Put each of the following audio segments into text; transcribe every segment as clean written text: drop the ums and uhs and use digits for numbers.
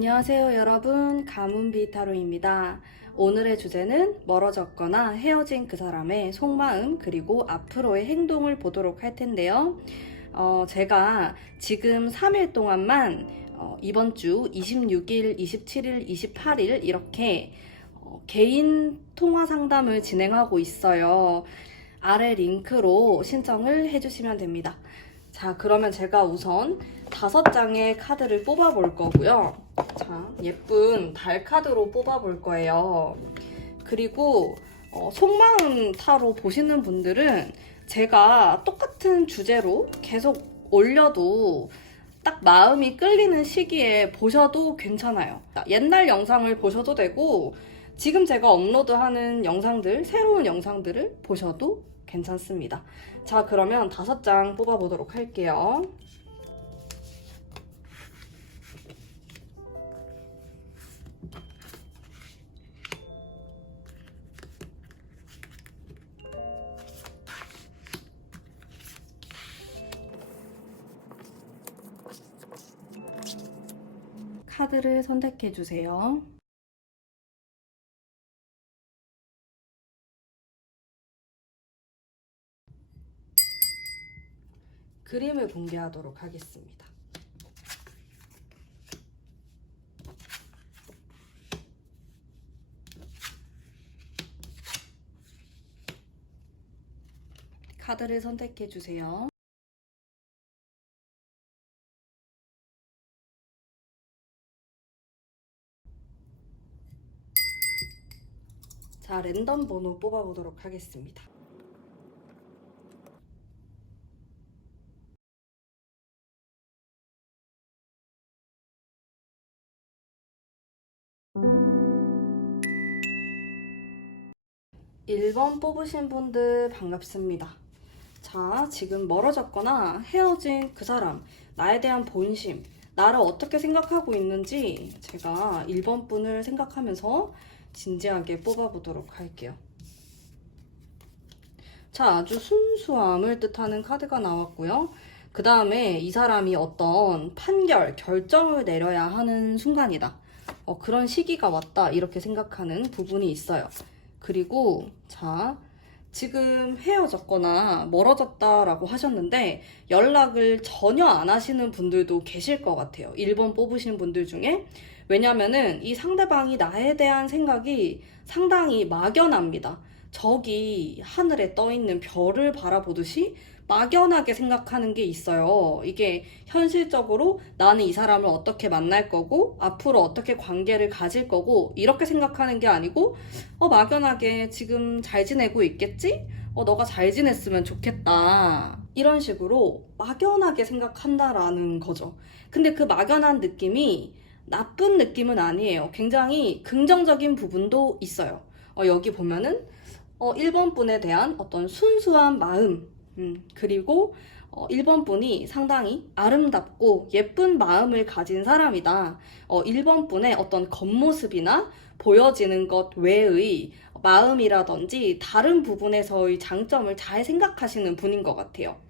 안녕하세요 여러분, 가문비타로입니다. 오늘의 주제는 멀어졌거나 헤어진 그 사람의 속마음 그리고 앞으로의 행동을 보도록 할 텐데요. 제가 지금 3일 동안만 이번 주 26일, 27일, 28일 이렇게 개인 통화 상담을 진행하고 있어요. 아래 링크로 신청을 해주시면 됩니다. 자, 그러면 제가 우선 5장의 카드를 뽑아 볼 거고요. 자, 예쁜 달 카드로 뽑아 볼 거예요. 그리고 속마음 타로 보시는 분들은 제가 똑같은 주제로 계속 올려도 딱 마음이 끌리는 시기에 보셔도 괜찮아요. 옛날 영상을 보셔도 되고 지금 제가 업로드하는 영상들, 새로운 영상들을 보셔도 괜찮습니다. 자, 그러면 5장 뽑아보도록 할게요. 카드를 선택해 주세요. 그림을 공개하도록 하겠습니다. 카드를 선택해 주세요. 자, 랜덤 번호 뽑아보도록 하겠습니다. (1번) 뽑으신 분들 반갑습니다. 자, 지금 멀어졌거나 헤어진 그 사람, 나에 대한 본심, 나를 어떻게 생각하고 있는지 제가 1번 분을 생각하면서 진지하게 뽑아보도록 할게요. 자, 아주 순수함을 뜻하는 카드가 나왔고요. 그 다음에 이 사람이 어떤 판결, 결정을 내려야 하는 순간이다. 그런 시기가 왔다. 이렇게 생각하는 부분이 있어요. 그리고 자, 지금 헤어졌거나 멀어졌다라고 하셨는데 연락을 전혀 안 하시는 분들도 계실 것 같아요. 1번 뽑으신 분들 중에. 왜냐면은 이 상대방이 나에 대한 생각이 상당히 막연합니다. 저기 하늘에 떠 있는 별을 바라보듯이 막연하게 생각하는 게 있어요. 이게 현실적으로 나는 이 사람을 어떻게 만날 거고 앞으로 어떻게 관계를 가질 거고 이렇게 생각하는 게 아니고 막연하게 지금 잘 지내고 있겠지? 너가 잘 지냈으면 좋겠다. 이런 식으로 막연하게 생각한다라는 거죠. 근데 그 막연한 느낌이 나쁜 느낌은 아니에요. 굉장히 긍정적인 부분도 있어요. 여기 보면은 1번 분에 대한 어떤 순수한 마음, 그리고 1번 분이 상당히 아름답고 예쁜 마음을 가진 사람이다. 1번 분의 어떤 겉모습이나 보여지는 것 외의 마음이라든지 다른 부분에서의 장점을 잘 생각하시는 분인 것 같아요.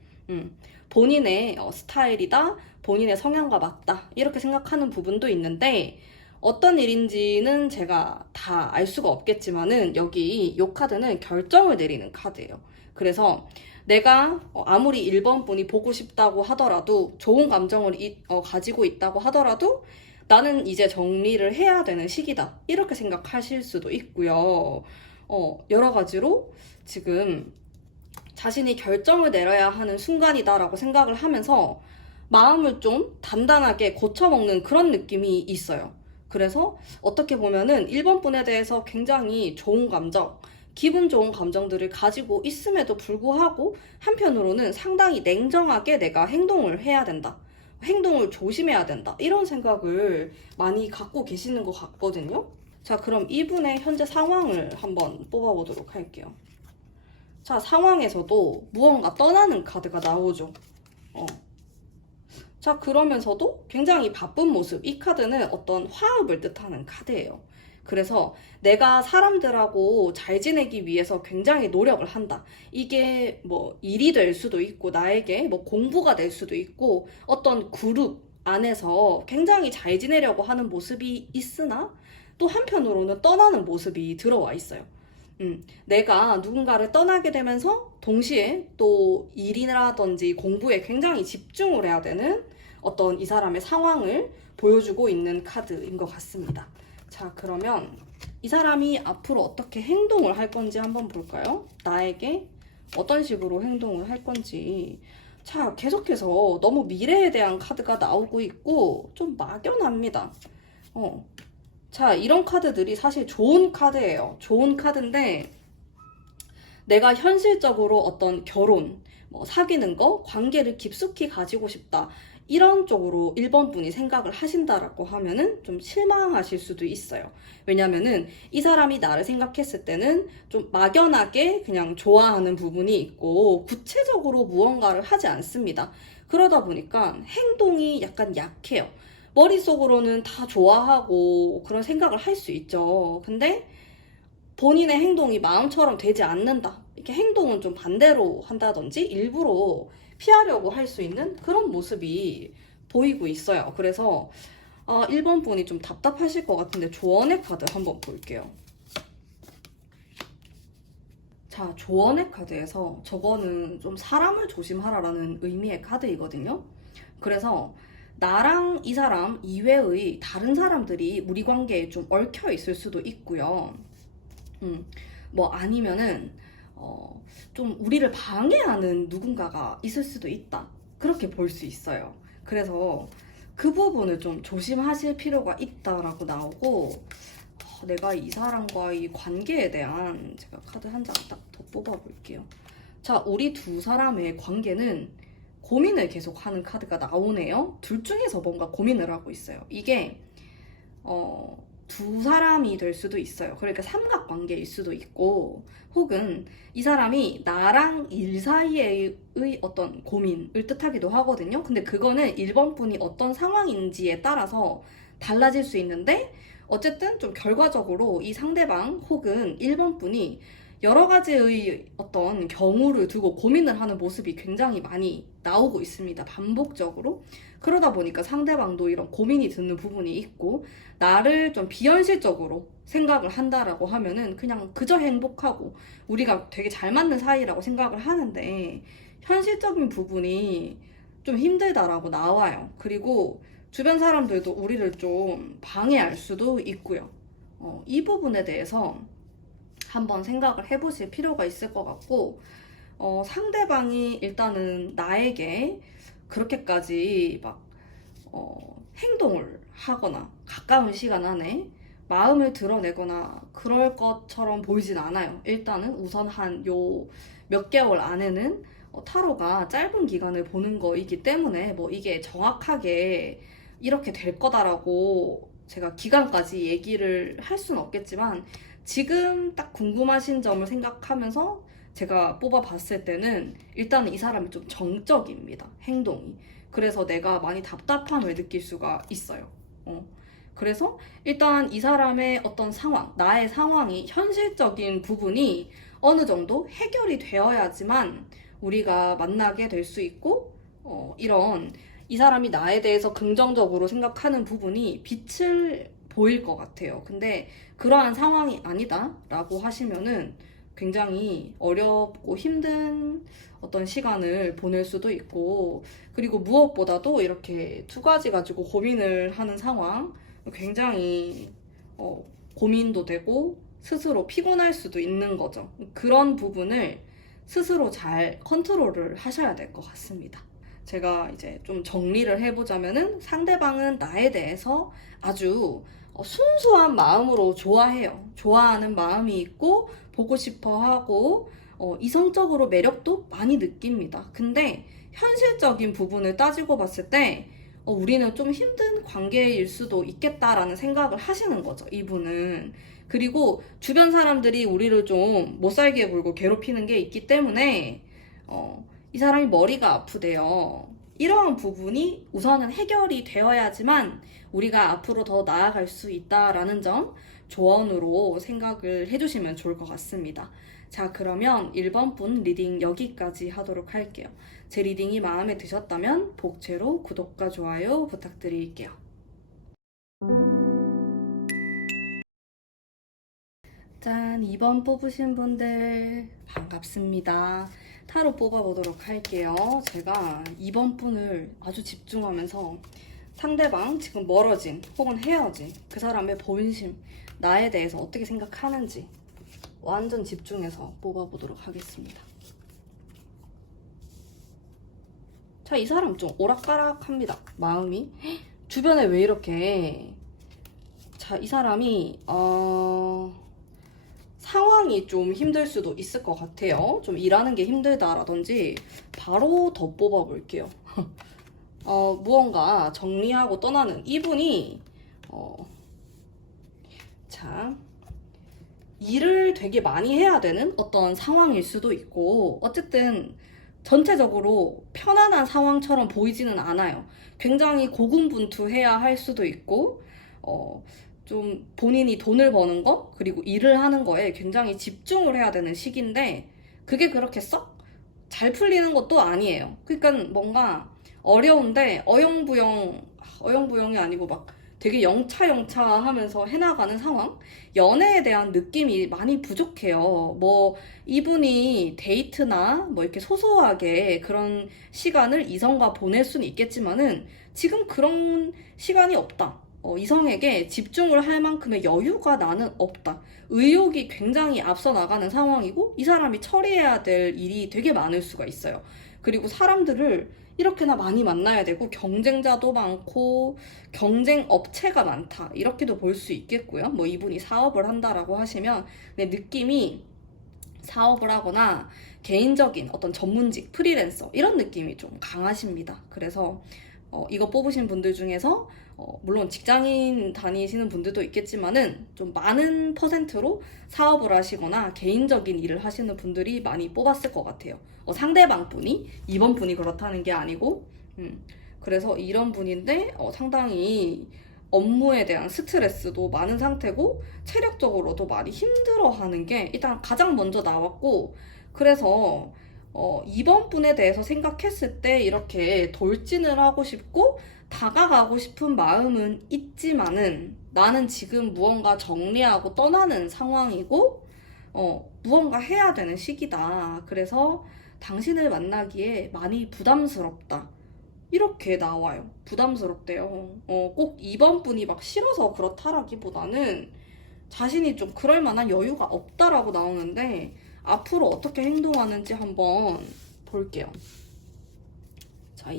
본인의 스타일이다, 본인의 성향과 맞다, 이렇게 생각하는 부분도 있는데 어떤 일인지는 제가 다 알 수가 없겠지만은 여기 이 카드는 결정을 내리는 카드예요. 그래서 내가 아무리 1번 분이 보고 싶다고 하더라도 좋은 감정을 가지고 있다고 하더라도 나는 이제 정리를 해야 되는 시기다. 이렇게 생각하실 수도 있고요. 여러 가지로 지금 자신이 결정을 내려야 하는 순간이다라고 생각을 하면서 마음을 좀 단단하게 고쳐먹는 그런 느낌이 있어요. 그래서 어떻게 보면은 1번 분에 대해서 굉장히 좋은 감정, 기분 좋은 감정들을 가지고 있음에도 불구하고 한편으로는 상당히 냉정하게 내가 행동을 해야 된다. 행동을 조심해야 된다. 이런 생각을 많이 갖고 계시는 것 같거든요. 자, 그럼 이분의 현재 상황을 한번 뽑아보도록 할게요. 자, 상황에서도 무언가 떠나는 카드가 나오죠. 자, 그러면서도 굉장히 바쁜 모습. 이 카드는 어떤 화합을 뜻하는 카드예요. 그래서 내가 사람들하고 잘 지내기 위해서 굉장히 노력을 한다. 이게 뭐 일이 될 수도 있고 나에게 뭐 공부가 될 수도 있고 어떤 그룹 안에서 굉장히 잘 지내려고 하는 모습이 있으나 또 한편으로는 떠나는 모습이 들어와 있어요. 내가 누군가를 떠나게 되면서 동시에 또 일이라든지 공부에 굉장히 집중을 해야 되는 어떤 이 사람의 상황을 보여주고 있는 카드인 것 같습니다. 자, 그러면 이 사람이 앞으로 어떻게 행동을 할 건지 한번 볼까요? 나에게 어떤 식으로 행동을 할 건지. 자, 계속해서 너무 미래에 대한 카드가 나오고 있고 좀 막연합니다. 자, 이런 카드들이 사실 좋은 카드예요. 좋은 카드인데 내가 현실적으로 어떤 결혼, 뭐 사귀는 거, 관계를 깊숙이 가지고 싶다. 이런 쪽으로 1번 분이 생각을 하신다라고 하면은 좀 실망하실 수도 있어요. 왜냐면은 이 사람이 나를 생각했을 때는 좀 막연하게 그냥 좋아하는 부분이 있고 구체적으로 무언가를 하지 않습니다. 그러다 보니까 행동이 약간 약해요. 머릿속으로는 다 좋아하고 그런 생각을 할 수 있죠. 근데 본인의 행동이 마음처럼 되지 않는다. 이렇게 행동은 좀 반대로 한다든지 일부러 피하려고 할 수 있는 그런 모습이 보이고 있어요. 그래서 1번 분이 좀 답답하실 것 같은데 조언의 카드 한번 볼게요. 자, 조언의 카드에서 저거는 좀 사람을 조심하라라는 의미의 카드이거든요. 그래서 나랑 이 사람 이외의 다른 사람들이 우리 관계에 좀 얽혀 있을 수도 있고요. 뭐 아니면은 좀 우리를 방해하는 누군가가 있을 수도 있다. 그렇게 볼 수 있어요. 그래서 그 부분을 좀 조심하실 필요가 있다라고 나오고 내가 이 사람과의 관계에 대한 제가 카드 한 장 딱 더 뽑아볼게요. 자, 우리 두 사람의 관계는 고민을 계속하는 카드가 나오네요. 둘 중에서 뭔가 고민을 하고 있어요. 이게 두 사람이 될 수도 있어요. 그러니까 삼각관계일 수도 있고 혹은 이 사람이 나랑 일 사이의 어떤 고민을 뜻하기도 하거든요. 근데 그거는 1번 분이 어떤 상황인지에 따라서 달라질 수 있는데 어쨌든 좀 결과적으로 이 상대방 혹은 1번 분이 여러 가지의 어떤 경우를 두고 고민을 하는 모습이 굉장히 많이 나오고 있습니다. 반복적으로. 그러다 보니까 상대방도 이런 고민이 드는 부분이 있고 나를 좀 비현실적으로 생각을 한다라고 하면은 그냥 그저 행복하고 우리가 되게 잘 맞는 사이라고 생각을 하는데 현실적인 부분이 좀 힘들다라고 나와요. 그리고 주변 사람들도 우리를 좀 방해할 수도 있고요. 이 부분에 대해서 한번 생각을 해보실 필요가 있을 것 같고 상대방이 일단은 나에게 그렇게까지 막 행동을 하거나 가까운 시간 안에 마음을 드러내거나 그럴 것처럼 보이진 않아요. 일단은 우선 한 요 몇 개월 안에는 타로가 짧은 기간을 보는 거이기 때문에 뭐 이게 정확하게 이렇게 될 거다라고 제가 기간까지 얘기를 할 수는 없겠지만 지금 딱 궁금하신 점을 생각하면서 제가 뽑아봤을 때는 일단 이 사람이 좀 정적입니다. 행동이. 그래서 내가 많이 답답함을 느낄 수가 있어요. 그래서 일단 이 사람의 어떤 상황, 나의 상황이 현실적인 부분이 어느 정도 해결이 되어야지만 우리가 만나게 될 수 있고 이런 이 사람이 나에 대해서 긍정적으로 생각하는 부분이 빛을 보일 것 같아요. 근데 그러한 상황이 아니다 라고 하시면은 굉장히 어렵고 힘든 어떤 시간을 보낼 수도 있고 그리고 무엇보다도 이렇게 두 가지 가지고 고민을 하는 상황 굉장히 고민도 되고 스스로 피곤할 수도 있는 거죠. 그런 부분을 스스로 잘 컨트롤을 하셔야 될 것 같습니다. 제가 이제 좀 정리를 해보자면은 상대방은 나에 대해서 아주 순수한 마음으로 좋아해요. 좋아하는 마음이 있고 보고 싶어 하고 이성적으로 매력도 많이 느낍니다. 근데 현실적인 부분을 따지고 봤을 때 우리는 좀 힘든 관계일 수도 있겠다라는 생각을 하시는 거죠, 이분은. 그리고 주변 사람들이 우리를 좀 못살게 굴고 괴롭히는 게 있기 때문에 이 사람이 머리가 아프대요. 이러한 부분이 우선은 해결이 되어야지만 우리가 앞으로 더 나아갈 수 있다라는 점 조언으로 생각을 해주시면 좋을 것 같습니다. 자, 그러면 1번 분 리딩 여기까지 하도록 할게요. 제 리딩이 마음에 드셨다면 복채로 구독과 좋아요 부탁드릴게요. 짠! 2번 뽑으신 분들 반갑습니다. 타로 뽑아보도록 할게요. 제가 2번 분을 아주 집중하면서 상대방 지금 멀어진 혹은 헤어진 그 사람의 본심, 나에 대해서 어떻게 생각하는지 완전 집중해서 뽑아보도록 하겠습니다. 자, 이 사람 좀 오락가락합니다. 마음이. 주변에 왜 이렇게. 자, 이 사람이 상황이 좀 힘들 수도 있을 것 같아요. 좀 일하는 게 힘들다라든지. 바로 더 뽑아볼게요. 무언가 정리하고 떠나는 이분이 자, 일을 되게 많이 해야 되는 어떤 상황일 수도 있고, 어쨌든 전체적으로 편안한 상황처럼 보이지는 않아요. 굉장히 고군분투해야 할 수도 있고, 좀 본인이 돈을 버는 거, 그리고 일을 하는 거에 굉장히 집중을 해야 되는 시기인데, 그게 그렇게 썩 잘 풀리는 것도 아니에요. 그러니까 뭔가 어려운데 어영부영이 아니고 막 되게 영차영차 하면서 해나가는 상황? 연애에 대한 느낌이 많이 부족해요. 뭐 이분이 데이트나 뭐 이렇게 소소하게 그런 시간을 이성과 보낼 수는 있겠지만은 지금 그런 시간이 없다. 이성에게 집중을 할 만큼의 여유가 나는 없다. 의욕이 굉장히 앞서 나가는 상황이고, 이 사람이 처리해야 될 일이 되게 많을 수가 있어요. 그리고 사람들을 이렇게나 많이 만나야 되고, 경쟁자도 많고 경쟁 업체가 많다, 이렇게도 볼 수 있겠고요. 뭐 이분이 사업을 한다라고 하시면 내 느낌이 사업을 하거나 개인적인 어떤 전문직, 프리랜서 이런 느낌이 좀 강하십니다. 그래서 이거 뽑으신 분들 중에서 물론 직장인 다니시는 분들도 있겠지만은 좀 많은 퍼센트로 사업을 하시거나 개인적인 일을 하시는 분들이 많이 뽑았을 것 같아요. 상대방 분이, 이번 분이 그렇다는 게 아니고, 그래서 이런 분인데 상당히 업무에 대한 스트레스도 많은 상태고, 체력적으로도 많이 힘들어하는 게 일단 가장 먼저 나왔고, 그래서 이번 분에 대해서 생각했을 때 이렇게 돌진을 하고 싶고 다가가고 싶은 마음은 있지만은, 나는 지금 무언가 정리하고 떠나는 상황이고 무언가 해야 되는 시기다. 그래서 당신을 만나기에 많이 부담스럽다. 이렇게 나와요. 부담스럽대요. 꼭 이번 분이 막 싫어서 그렇다라기보다는 자신이 좀 그럴 만한 여유가 없다라고 나오는데, 앞으로 어떻게 행동하는지 한번 볼게요. 자,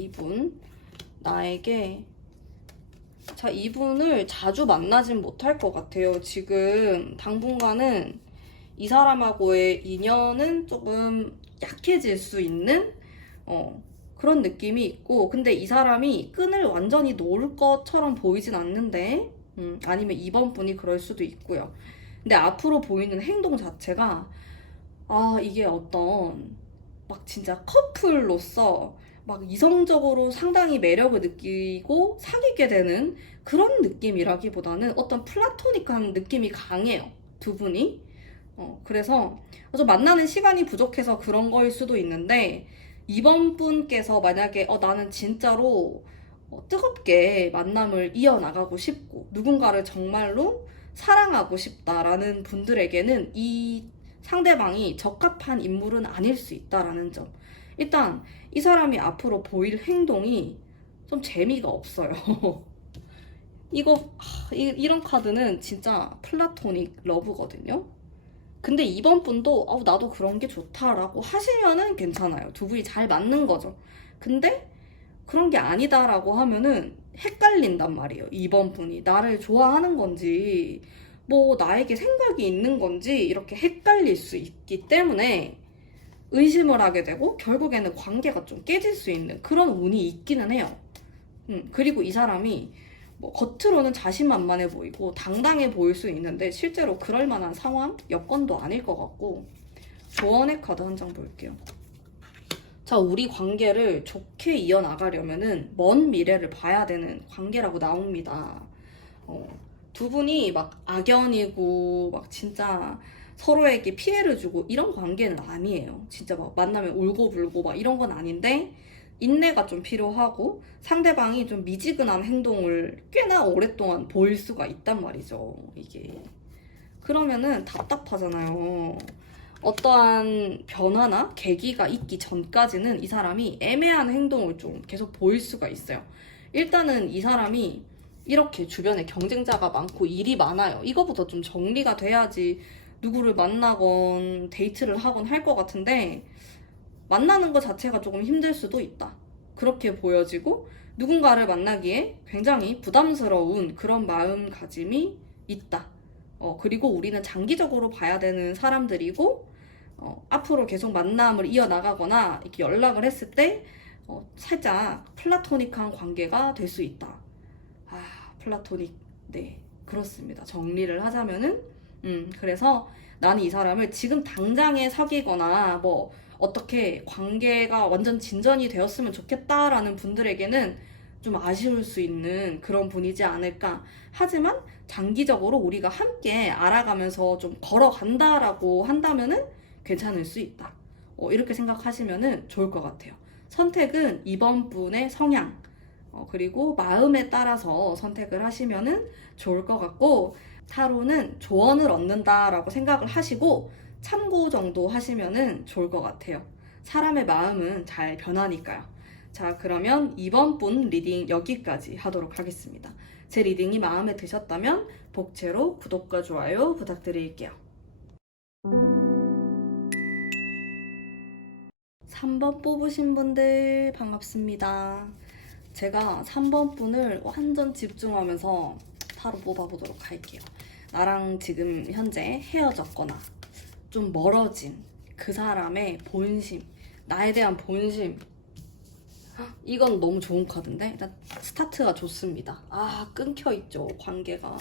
이분을 자주 만나진 못할 것 같아요. 지금 당분간은 이 사람하고의 인연은 조금 약해질 수 있는 그런 느낌이 있고, 근데 이 사람이 끈을 완전히 놓을 것처럼 보이진 않는데, 아니면 이번 분이 그럴 수도 있고요. 근데 앞으로 보이는 행동 자체가 이게 어떤 막 진짜 커플로서 막 이성적으로 상당히 매력을 느끼고 사귀게 되는 그런 느낌이라기보다는 어떤 플라토닉한 느낌이 강해요, 두 분이. 그래서 좀 만나는 시간이 부족해서 그런 거일 수도 있는데, 이번 분께서 만약에 나는 진짜로 뜨겁게 만남을 이어나가고 싶고 누군가를 정말로 사랑하고 싶다라는 분들에게는 이 상대방이 적합한 인물은 아닐 수 있다라는 점. 일단 이 사람이 앞으로 보일 행동이 좀 재미가 없어요. 이런 카드는 진짜 플라토닉 러브거든요. 근데 이번 분도 나도 그런 게 좋다라고 하시면은 괜찮아요. 두 분이 잘 맞는 거죠. 근데 그런 게 아니다라고 하면은 헷갈린단 말이에요. 이번 분이 나를 좋아하는 건지 뭐 나에게 생각이 있는 건지 이렇게 헷갈릴 수 있기 때문에 의심을 하게 되고, 결국에는 관계가 좀 깨질 수 있는 그런 운이 있기는 해요. 그리고 이 사람이 뭐 겉으로는 자신만만해 보이고 당당해 보일 수 있는데 실제로 그럴 만한 상황, 여건도 아닐 것 같고. 조언의 카드 한 장 볼게요. 자, 우리 관계를 좋게 이어나가려면은 먼 미래를 봐야 되는 관계라고 나옵니다. 두 분이 막 악연이고 막 진짜 서로에게 피해를 주고 이런 관계는 아니에요. 진짜 막 만나면 울고불고 막 이런 건 아닌데 인내가 좀 필요하고 상대방이 좀 미지근한 행동을 꽤나 오랫동안 보일 수가 있단 말이죠. 이게. 그러면은 답답하잖아요. 어떠한 변화나 계기가 있기 전까지는 이 사람이 애매한 행동을 좀 계속 보일 수가 있어요. 일단은 이 사람이 이렇게 주변에 경쟁자가 많고 일이 많아요. 이거부터 좀 정리가 돼야지 누구를 만나건 데이트를 하건 할 것 같은데 만나는 것 자체가 조금 힘들 수도 있다. 그렇게 보여지고 누군가를 만나기에 굉장히 부담스러운 그런 마음가짐이 있다. 그리고 우리는 장기적으로 봐야 되는 사람들이고 앞으로 계속 만남을 이어나가거나 이렇게 연락을 했을 때 살짝 플라토닉한 관계가 될 수 있다. 아, 플라토닉. 네, 그렇습니다. 정리를 하자면은 그래서 나는 이 사람을 지금 당장에 사귀거나 뭐 어떻게 관계가 완전 진전이 되었으면 좋겠다라는 분들에게는 좀 아쉬울 수 있는 그런 분이지 않을까. 하지만 장기적으로 우리가 함께 알아가면서 좀 걸어간다라고 한다면은 괜찮을 수 있다. 이렇게 생각하시면은 좋을 것 같아요. 선택은 이번 분의 성향, 그리고 마음에 따라서 선택을 하시면은 좋을 것 같고, 타로는 조언을 얻는다라고 생각을 하시고 참고 정도 하시면은 좋을 것 같아요. 사람의 마음은 잘 변하니까요. 자, 그러면 이번 분 리딩 여기까지 하도록 하겠습니다. 제 리딩이 마음에 드셨다면 복채로 구독과 좋아요 부탁드릴게요. 3번 뽑으신 분들 반갑습니다. 제가 3번 분을 완전 집중하면서 타로 뽑아보도록 할게요. 나랑 지금 현재 헤어졌거나 좀 멀어진 그 사람의 본심, 나에 대한 본심. 이건 너무 좋은 카드인데 일단 스타트가 좋습니다. 끊겨있죠, 관계가.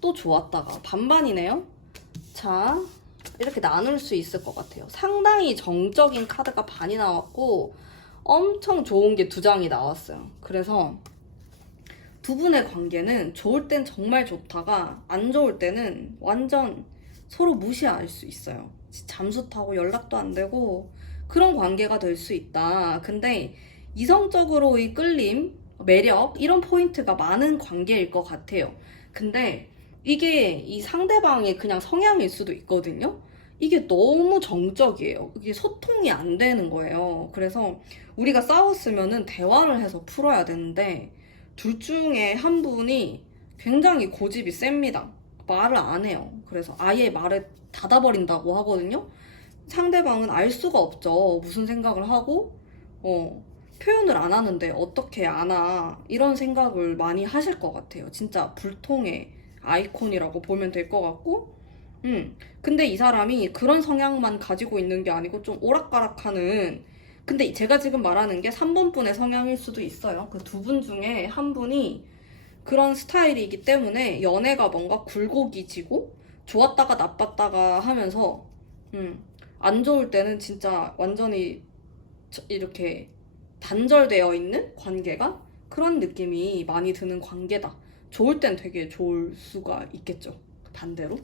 또 좋았다가 반반이네요. 자, 이렇게 나눌 수 있을 것 같아요. 상당히 정적인 카드가 반이 나왔고 엄청 좋은 게 2장이 나왔어요. 그래서 두 분의 관계는 좋을 땐 정말 좋다가 안 좋을 때는 완전 서로 무시할 수 있어요. 잠수 타고 연락도 안 되고 그런 관계가 될 수 있다. 근데 이성적으로의 끌림, 매력 이런 포인트가 많은 관계일 것 같아요. 근데 이게 이 상대방의 그냥 성향일 수도 있거든요. 이게 너무 정적이에요. 이게 소통이 안 되는 거예요. 그래서 우리가 싸웠으면은 대화를 해서 풀어야 되는데 둘 중에 한 분이 굉장히 고집이 셉니다. 말을 안 해요. 그래서 아예 말을 닫아버린다고 하거든요. 상대방은 알 수가 없죠. 무슨 생각을 하고 표현을 안 하는데 어떻게 아나 이런 생각을 많이 하실 것 같아요. 진짜 불통의 아이콘이라고 보면 될 것 같고 근데 이 사람이 그런 성향만 가지고 있는 게 아니고 좀 오락가락하는, 근데 제가 지금 말하는 게 3번 분의 성향일 수도 있어요. 그 두 분 중에 한 분이 그런 스타일이기 때문에 연애가 뭔가 굴곡이지고 좋았다가 나빴다가 하면서 안 좋을 때는 진짜 완전히 이렇게 단절되어 있는 관계가 그런 느낌이 많이 드는 관계다. 좋을 땐 되게 좋을 수가 있겠죠. 반대로.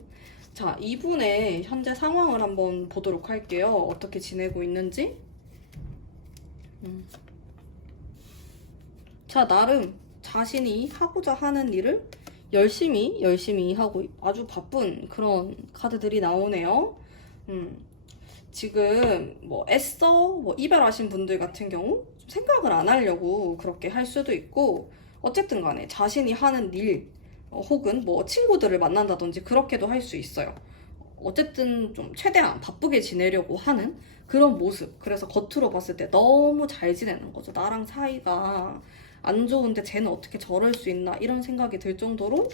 자, 이분의 현재 상황을 한번 보도록 할게요. 어떻게 지내고 있는지. 자, 나름 자신이 하고자 하는 일을 열심히 하고 아주 바쁜 그런 카드들이 나오네요. 지금 뭐 애써 이별하신 분들 같은 경우 좀 생각을 안 하려고 그렇게 할 수도 있고, 어쨌든 간에 자신이 하는 일 혹은 뭐 친구들을 만난다든지 그렇게도 할 수 있어요. 어쨌든 좀 최대한 바쁘게 지내려고 하는 그런 모습. 그래서 겉으로 봤을 때 너무 잘 지내는 거죠. 나랑 사이가 안 좋은데 쟤는 어떻게 저럴 수 있나 이런 생각이 들 정도로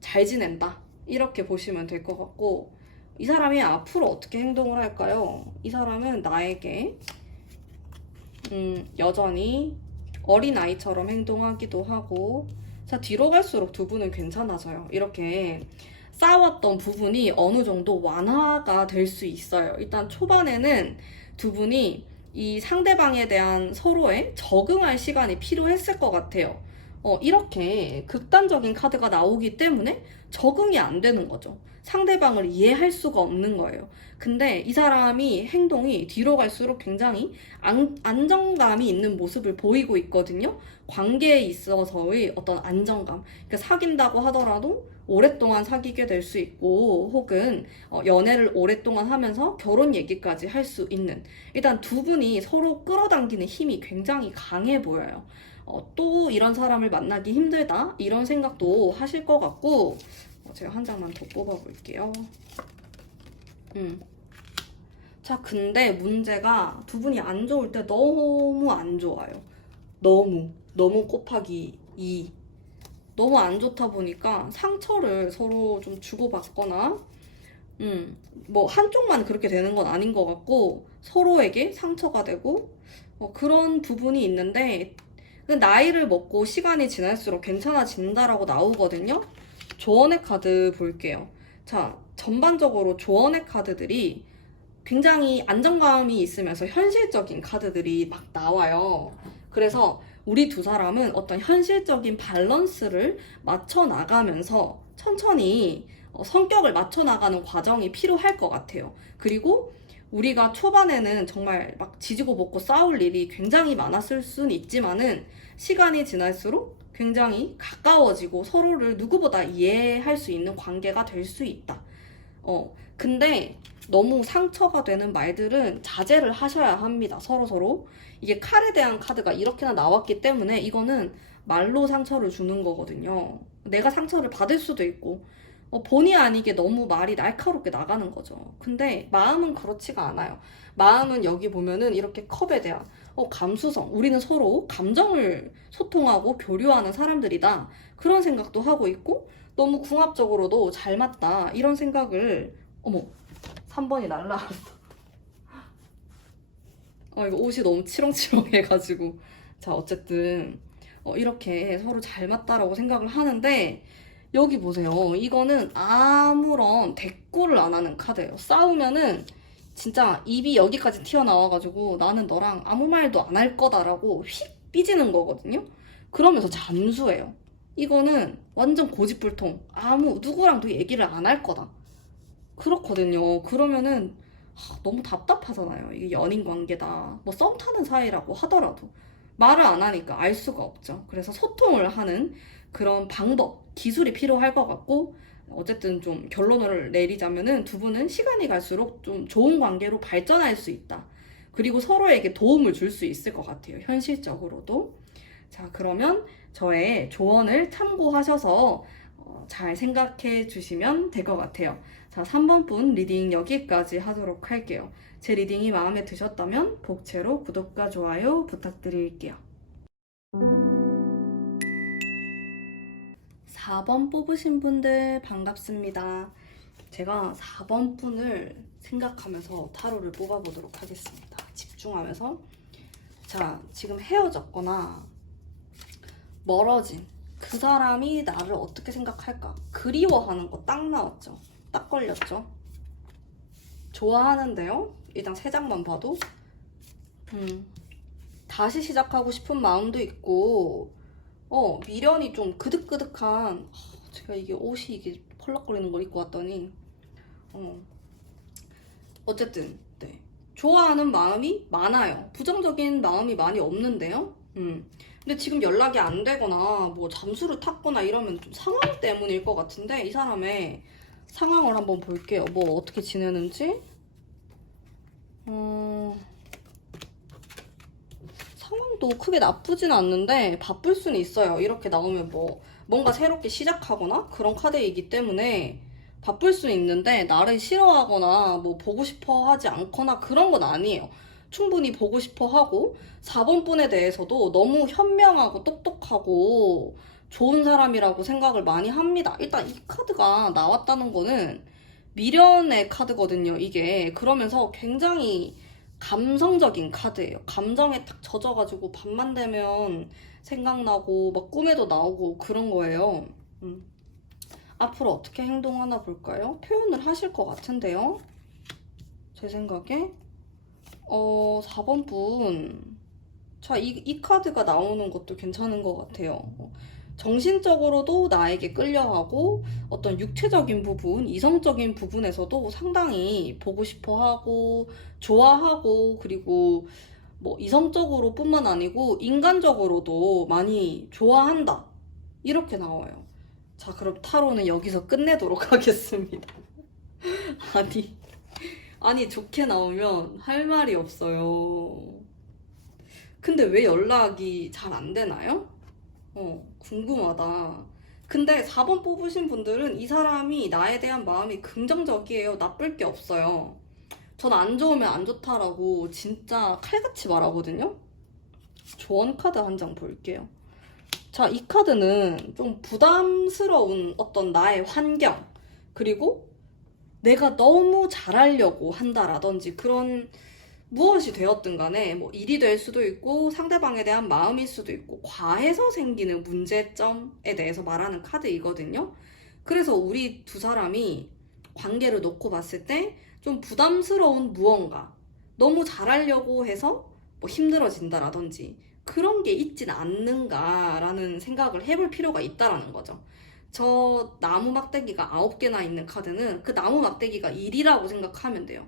잘 지낸다. 이렇게 보시면 될 것 같고, 이 사람이 앞으로 어떻게 행동을 할까요? 이 사람은 나에게 여전히 어린아이처럼 행동하기도 하고, 자, 뒤로 갈수록 두 분은 괜찮아져요. 이렇게 싸웠던 부분이 어느 정도 완화가 될 수 있어요. 일단 초반에는 두 분이 이 상대방에 대한 서로의 적응할 시간이 필요했을 것 같아요. 이렇게 극단적인 카드가 나오기 때문에 적응이 안 되는 거죠. 상대방을 이해할 수가 없는 거예요. 근데 이 사람이 행동이 뒤로 갈수록 굉장히 안정감이 있는 모습을 보이고 있거든요. 관계에 있어서의 어떤 안정감. 그러니까 사귄다고 하더라도 오랫동안 사귀게 될 수 있고, 혹은 연애를 오랫동안 하면서 결혼 얘기까지 할 수 있는, 일단 두 분이 서로 끌어당기는 힘이 굉장히 강해 보여요. 또 이런 사람을 만나기 힘들다 이런 생각도 하실 것 같고, 제가 한 장만 더 뽑아볼게요. 자, 근데 문제가 두 분이 안 좋을 때 너무 안 좋아요. 너무 곱하기 2. 너무 안 좋다 보니까 상처를 서로 좀 주고받거나, 뭐 한쪽만 그렇게 되는 건 아닌 것 같고, 서로에게 상처가 되고, 그런 부분이 있는데, 나이를 먹고 시간이 지날수록 괜찮아진다라고 나오거든요. 조언의 카드 볼게요. 자, 전반적으로 조언의 카드들이 굉장히 안정감이 있으면서 현실적인 카드들이 막 나와요. 그래서 우리 두 사람은 어떤 현실적인 밸런스를 맞춰 나가면서 천천히 성격을 맞춰 나가는 과정이 필요할 것 같아요. 그리고 우리가 초반에는 정말 막 지지고 볶고 싸울 일이 굉장히 많았을 수는 있지만은 시간이 지날수록 굉장히 가까워지고 서로를 누구보다 이해할 수 있는 관계가 될 수 있다. 근데 너무 상처가 되는 말들은 자제를 하셔야 합니다. 서로서로. 이게 칼에 대한 카드가 이렇게나 나왔기 때문에 이거는 말로 상처를 주는 거거든요. 내가 상처를 받을 수도 있고, 본의 아니게 너무 말이 날카롭게 나가는 거죠. 근데 마음은 그렇지가 않아요. 마음은 여기 보면은 이렇게 컵에 대한 감수성. 우리는 서로 감정을 소통하고 교류하는 사람들이다. 그런 생각도 하고 있고, 너무 궁합적으로도 잘 맞다. 이런 생각을, 어머, 3번이 날라갔어. 이거 옷이 너무 치렁치렁해가지고. 자, 어쨌든, 이렇게 서로 잘 맞다라고 생각을 하는데, 여기 보세요. 이거는 아무런 대꾸를 안 하는 카드예요. 싸우면은 진짜 입이 여기까지 튀어나와가지고 나는 너랑 아무 말도 안 할 거다라고 휙 삐지는 거거든요. 그러면서 잠수해요. 이거는 완전 고집불통. 누구랑도 얘기를 안 할 거다. 그렇거든요. 그러면은 너무 답답하잖아요. 이게 연인 관계다. 뭐 썸 타는 사이라고 하더라도 말을 안 하니까 알 수가 없죠. 그래서 소통을 하는 그런 방법, 기술이 필요할 것 같고, 어쨌든 좀 결론을 내리자면은 두 분은 시간이 갈수록 좀 좋은 관계로 발전할 수 있다. 그리고 서로에게 도움을 줄 수 있을 것 같아요. 현실적으로도. 자, 그러면 저의 조언을 참고하셔서 잘 생각해 주시면 될 것 같아요. 자, 3번 분 리딩 여기까지 하도록 할게요. 제 리딩이 마음에 드셨다면 복채로 구독과 좋아요 부탁드릴게요. 4번 뽑으신 분들 반갑습니다. 제가 4번 분을 생각하면서 타로를 뽑아보도록 하겠습니다. 집중하면서. 자, 지금 헤어졌거나 멀어진 그 사람이 나를 어떻게 생각할까? 그리워하는 거 딱 나왔죠? 딱 걸렸죠? 좋아하는데요? 일단 3장만 봐도 다시 시작하고 싶은 마음도 있고, 미련이 좀 그득그득한, 제가 이게 옷이 이게 펄럭거리는 걸 입고 왔더니, 어쨌든, 네. 좋아하는 마음이 많아요. 부정적인 마음이 많이 없는데요? 근데 지금 연락이 안 되거나, 뭐 잠수를 탔거나 이러면 좀 상황 때문일 것 같은데, 이 사람의 상황을 한번 볼게요. 뭐 어떻게 지내는지. 상황도 크게 나쁘진 않는데 바쁠 수는 있어요. 이렇게 나오면 뭐 뭔가 새롭게 시작하거나 그런 카드이기 때문에 바쁠 수는 있는데, 나를 싫어하거나 뭐 보고 싶어 하지 않거나 그런 건 아니에요. 충분히 보고 싶어 하고, 4번 분에 대해서도 너무 현명하고 똑똑하고 좋은 사람이라고 생각을 많이 합니다. 일단 이 카드가 나왔다는 거는 미련의 카드거든요, 이게. 그러면서 굉장히 감성적인 카드예요. 감정에 딱 젖어가지고 밤만 되면 생각나고 막 꿈에도 나오고 그런 거예요. 앞으로 어떻게 행동하나 볼까요? 표현을 하실 것 같은데요, 제 생각에. 4번 분 자, 이 카드가 나오는 것도 괜찮은 것 같아요. 정신적으로도 나에게 끌려하고 어떤 육체적인 부분, 이성적인 부분에서도 상당히 보고 싶어 하고, 좋아하고, 그리고 뭐 이성적으로 뿐만 아니고 인간적으로도 많이 좋아한다. 이렇게 나와요. 자, 그럼 타로는 여기서 끝내도록 하겠습니다. 아니, 아니, 좋게 나오면 할 말이 없어요. 근데 왜 연락이 잘 안 되나요? 궁금하다. 근데 4번 뽑으신 분들은 이 사람이 나에 대한 마음이 긍정적이에요. 나쁠 게 없어요. 전 안 좋으면 안 좋다라고 진짜 칼같이 말하거든요. 조언 카드 한 장 볼게요. 자, 이 카드는 좀 부담스러운 어떤 나의 환경, 그리고 내가 너무 잘하려고 한다라든지 그런 무엇이 되었든 간에 뭐 일이 될 수도 있고 상대방에 대한 마음일 수도 있고 과해서 생기는 문제점에 대해서 말하는 카드이거든요. 그래서 우리 두 사람이 관계를 놓고 봤을 때 좀 부담스러운 무언가, 너무 잘하려고 해서 뭐 힘들어진다라든지 그런 게 있진 않는가라는 생각을 해볼 필요가 있다라는 거죠. 저 나무 막대기가 9개나 있는 카드는 그 나무 막대기가 일이라고 생각하면 돼요.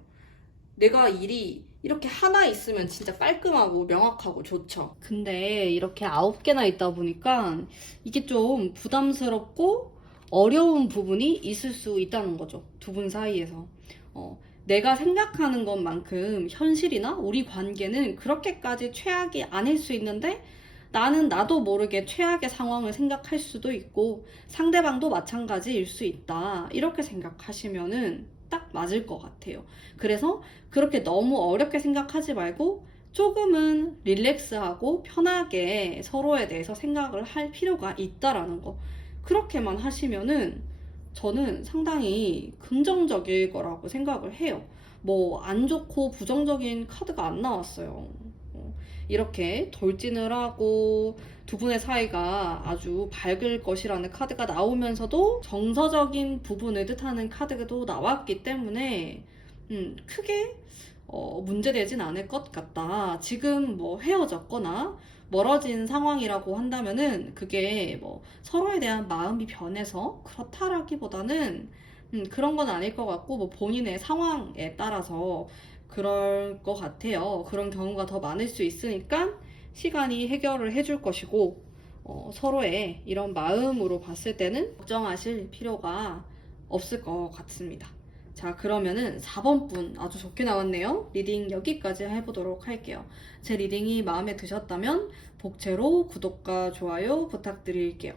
내가 일이 이렇게 하나 있으면 진짜 깔끔하고 명확하고 좋죠. 근데 이렇게 9개나 있다 보니까 이게 좀 부담스럽고 어려운 부분이 있을 수 있다는 거죠. 두 분 사이에서. 내가 생각하는 것만큼 현실이나 우리 관계는 그렇게까지 최악이 아닐 수 있는데 나는 나도 모르게 최악의 상황을 생각할 수도 있고 상대방도 마찬가지일 수 있다. 이렇게 생각하시면은 딱 맞을 것 같아요. 그래서 그렇게 너무 어렵게 생각하지 말고 조금은 릴렉스하고 편하게 서로에 대해서 생각을 할 필요가 있다라는 거. 그렇게만 하시면은 저는 상당히 긍정적일 거라고 생각을 해요. 뭐 안 좋고 부정적인 카드가 안 나왔어요. 이렇게 돌진을 하고 두 분의 사이가 아주 밝을 것이라는 카드가 나오면서도 정서적인 부분을 뜻하는 카드도 나왔기 때문에 크게 문제되진 않을 것 같다. 지금 뭐 헤어졌거나 멀어진 상황이라고 한다면은 그게 뭐 서로에 대한 마음이 변해서 그렇다라기보다는 그런 건 아닐 것 같고 뭐 본인의 상황에 따라서 그럴 것 같아요. 그런 경우가 더 많을 수 있으니까 시간이 해결을 해줄 것이고 서로의 이런 마음으로 봤을 때는 걱정하실 필요가 없을 것 같습니다. 자, 그러면은 4번 분 아주 좋게 나왔네요. 리딩 여기까지 해보도록 할게요. 제 리딩이 마음에 드셨다면 복채로 구독과 좋아요 부탁드릴게요.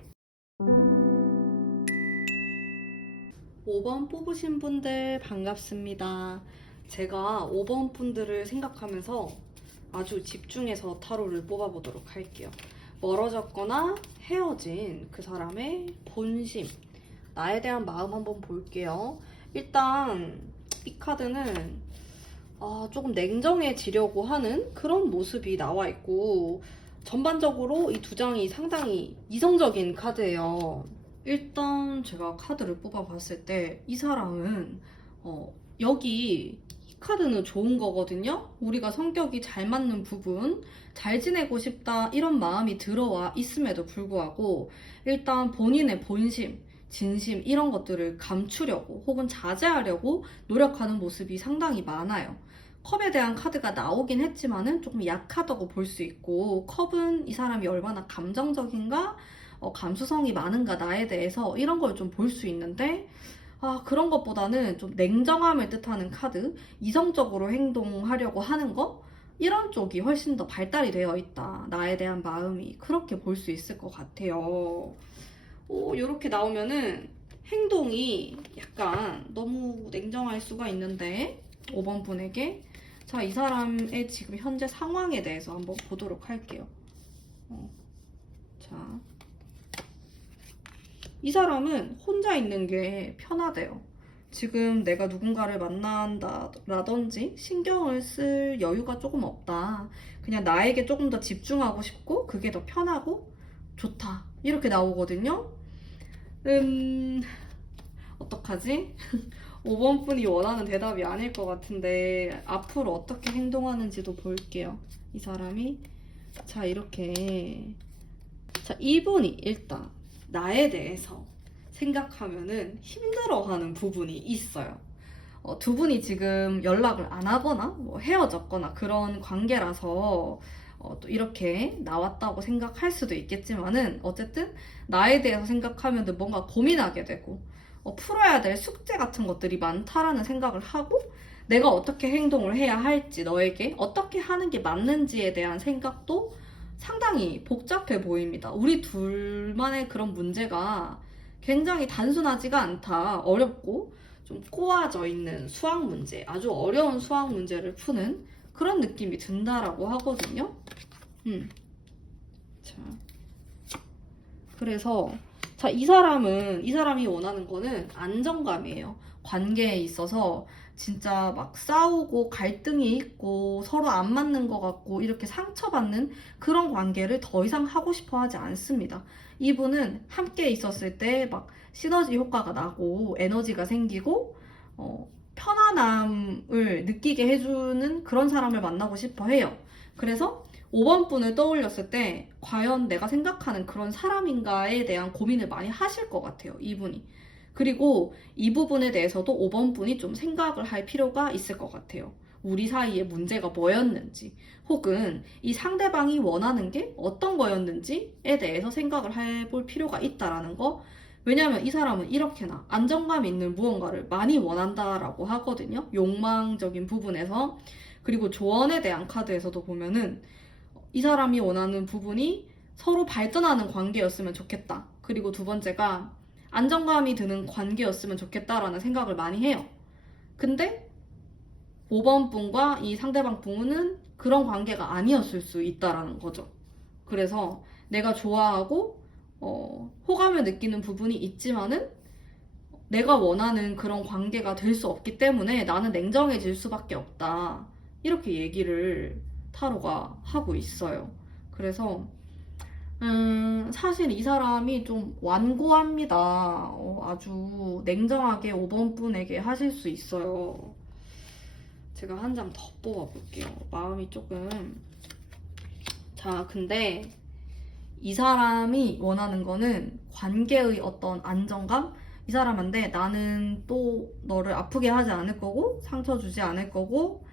5번 뽑으신 분들 반갑습니다. 제가 5번 분들을 생각하면서 아주 집중해서 타로를 뽑아보도록 할게요. 멀어졌거나 헤어진 그 사람의 본심, 나에 대한 마음 한번 볼게요. 일단 이 카드는 조금 냉정해지려고 하는 그런 모습이 나와 있고 전반적으로 이 두 장이 상당히 이성적인 카드예요. 일단 제가 카드를 뽑아봤을 때 이 사람은 여기 이 카드는 좋은 거거든요. 우리가 성격이 잘 맞는 부분, 잘 지내고 싶다 이런 마음이 들어와 있음에도 불구하고 일단 본인의 본심, 진심 이런 것들을 감추려고 혹은 자제하려고 노력하는 모습이 상당히 많아요. 컵에 대한 카드가 나오긴 했지만은 조금 약하다고 볼 수 있고 컵은 이 사람이 얼마나 감정적인가 감수성이 많은가 나에 대해서 이런 걸 좀 볼 수 있는데 그런 것보다는 좀 냉정함을 뜻하는 카드, 이성적으로 행동하려고 하는 거 이런 쪽이 훨씬 더 발달이 되어 있다. 나에 대한 마음이 그렇게 볼 수 있을 것 같아요. 이렇게 나오면은 행동이 약간 너무 냉정할 수가 있는데 5번 분에게 자, 이 사람의 지금 현재 상황에 대해서 한번 보도록 할게요. 자, 이 사람은 혼자 있는 게 편하대요. 지금 내가 누군가를 만난다라든지 신경을 쓸 여유가 조금 없다. 그냥 나에게 조금 더 집중하고 싶고 그게 더 편하고 좋다. 이렇게 나오거든요. 어떡하지? 5번 분이 원하는 대답이 아닐 것 같은데 앞으로 어떻게 행동하는지도 볼게요. 이 사람이 자, 이렇게. 자, 이분이 일단 나에 대해서 생각하면은 힘들어하는 부분이 있어요. 두 분이 지금 연락을 안 하거나 뭐 헤어졌거나 그런 관계라서 또 이렇게 나왔다고 생각할 수도 있겠지만은 어쨌든 나에 대해서 생각하면 뭔가 고민하게 되고 풀어야 될 숙제 같은 것들이 많다라는 생각을 하고 내가 어떻게 행동을 해야 할지 너에게 어떻게 하는 게 맞는지에 대한 생각도 상당히 복잡해 보입니다. 우리 둘만의 그런 문제가 굉장히 단순하지가 않다. 어렵고 좀 꼬아져 있는 수학 문제, 아주 어려운 수학 문제를 푸는 그런 느낌이 든다라고 하거든요. 자, 그래서 자, 이 사람이 원하는 거는 안정감이에요. 관계에 있어서 진짜 막 싸우고 갈등이 있고 서로 안 맞는 것 같고 이렇게 상처받는 그런 관계를 더 이상 하고 싶어 하지 않습니다. 이분은 함께 있었을 때 막 시너지 효과가 나고 에너지가 생기고 편안함을 느끼게 해주는 그런 사람을 만나고 싶어 해요. 그래서 5번 분을 떠올렸을 때 과연 내가 생각하는 그런 사람인가에 대한 고민을 많이 하실 것 같아요, 이분이. 그리고 이 부분에 대해서도 5번 분이 좀 생각을 할 필요가 있을 것 같아요. 우리 사이에 문제가 뭐였는지, 혹은 이 상대방이 원하는 게 어떤 거였는지에 대해서 생각을 해볼 필요가 있다라는 거. 왜냐면 이 사람은 이렇게나 안정감 있는 무언가를 많이 원한다라고 하거든요. 욕망적인 부분에서. 그리고 조언에 대한 카드에서도 보면은 이 사람이 원하는 부분이 서로 발전하는 관계였으면 좋겠다. 그리고 두 번째가 안정감이 드는 관계였으면 좋겠다라는 생각을 많이 해요. 근데 5번 분과 이 상대방 분은 그런 관계가 아니었을 수 있다라는 거죠. 그래서 내가 좋아하고 호감을 느끼는 부분이 있지만은 내가 원하는 그런 관계가 될 수 없기 때문에 나는 냉정해질 수밖에 없다. 이렇게 얘기를 타로가 하고 있어요. 그래서 사실 이 사람이 좀 완고합니다. 아주 냉정하게 5번 분에게 하실 수 있어요. 제가 한 장 더 뽑아볼게요. 마음이 조금. 자, 근데 이 사람이 원하는 거는 관계의 어떤 안정감? 이 사람한테 나는 또 너를 아프게 하지 않을 거고 상처 주지 않을 거고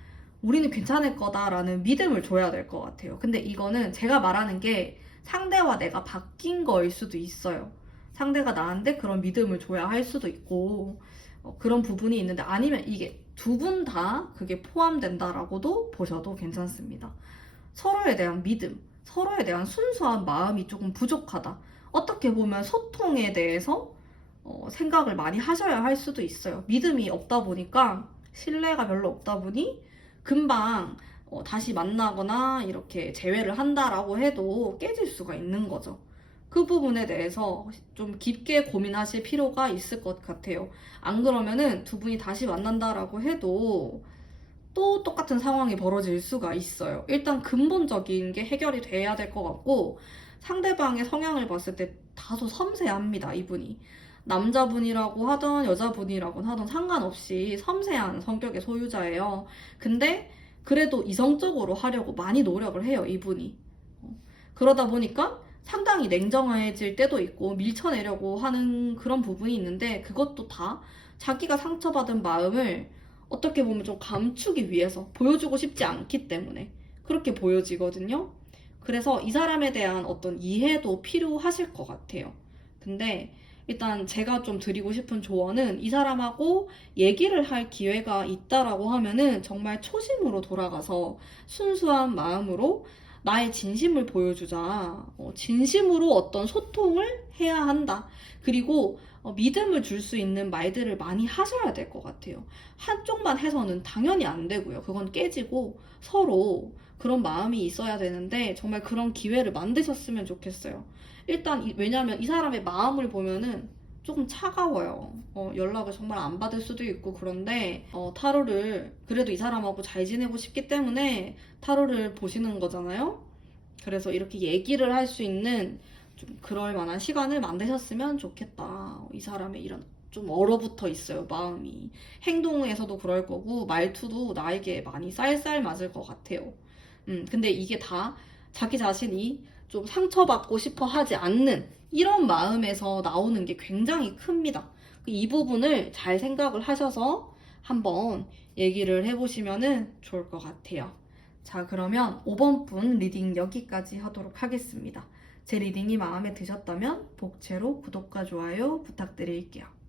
우리는 괜찮을 거다라는 믿음을 줘야 될 것 같아요. 근데 이거는 제가 말하는 게 상대와 내가 바뀐 거일 수도 있어요. 상대가 나한테 그런 믿음을 줘야 할 수도 있고 그런 부분이 있는데 아니면 이게 두 분 다 그게 포함된다라고도 보셔도 괜찮습니다. 서로에 대한 믿음, 서로에 대한 순수한 마음이 조금 부족하다. 어떻게 보면 소통에 대해서 생각을 많이 하셔야 할 수도 있어요. 믿음이 없다 보니까 신뢰가 별로 없다 보니 금방 다시 만나거나 이렇게 재회를 한다라고 해도 깨질 수가 있는 거죠. 그 부분에 대해서 좀 깊게 고민하실 필요가 있을 것 같아요. 안 그러면은 두 분이 다시 만난다라고 해도 또 똑같은 상황이 벌어질 수가 있어요. 일단 근본적인 게 해결이 돼야 될 것 같고 상대방의 성향을 봤을 때 다소 섬세합니다, 이분이. 남자분이라고 하던 여자분이라고 하던 상관없이 섬세한 성격의 소유자예요. 근데 그래도 이성적으로 하려고 많이 노력을 해요, 이분이. 그러다 보니까 상당히 냉정해질 때도 있고 밀쳐내려고 하는 그런 부분이 있는데 그것도 다 자기가 상처받은 마음을 어떻게 보면 좀 감추기 위해서 보여주고 싶지 않기 때문에 그렇게 보여지거든요. 그래서 이 사람에 대한 어떤 이해도 필요하실 것 같아요. 근데 일단 제가 좀 드리고 싶은 조언은 이 사람하고 얘기를 할 기회가 있다라고 하면은 정말 초심으로 돌아가서 순수한 마음으로 나의 진심을 보여주자. 진심으로 어떤 소통을 해야 한다. 그리고 믿음을 줄 수 있는 말들을 많이 하셔야 될 것 같아요. 한쪽만 해서는 당연히 안 되고요. 그건 깨지고 서로 그런 마음이 있어야 되는데 정말 그런 기회를 만드셨으면 좋겠어요. 일단 왜냐면 이 사람의 마음을 보면은 조금 차가워요. 연락을 정말 안 받을 수도 있고 그런데 타로를 그래도 이 사람하고 잘 지내고 싶기 때문에 타로를 보시는 거잖아요. 그래서 이렇게 얘기를 할 수 있는 좀 그럴 만한 시간을 만드셨으면 좋겠다. 이 사람의 이런 좀 얼어붙어 있어요, 마음이. 행동에서도 그럴 거고 말투도 나에게 많이 쌀쌀 맞을 것 같아요. 근데 이게 다 자기 자신이 좀 상처받고 싶어 하지 않는 이런 마음에서 나오는 게 굉장히 큽니다. 이 부분을 잘 생각을 하셔서 한번 얘기를 해보시면 좋을 것 같아요. 자, 그러면 5번 분 리딩 여기까지 하도록 하겠습니다. 제 리딩이 마음에 드셨다면 복채로 구독과 좋아요 부탁드릴게요.